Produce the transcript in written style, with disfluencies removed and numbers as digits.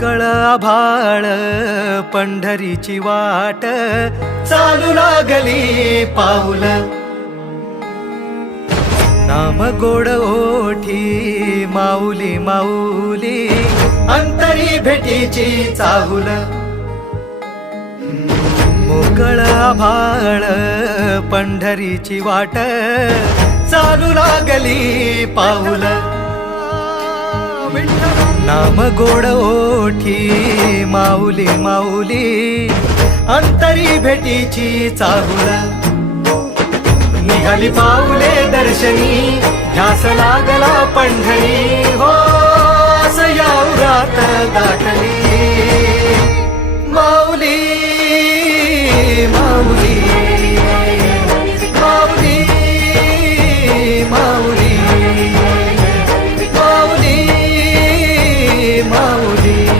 मोकळ आभाळ पंढरीची वाट चालू लागली पाऊल नाम गोड ओठी माऊली माऊली अंतरी भेटीची चाहुल मोकळ आभाळ पंढरीची वाट चालू लागली पाऊल नाम गोड ओठी माऊली माऊली अंतरी भेटीची चाहुल निघाली पाऊले दर्शनी ध्यास लागला पंढरी हो असं या उरात दाट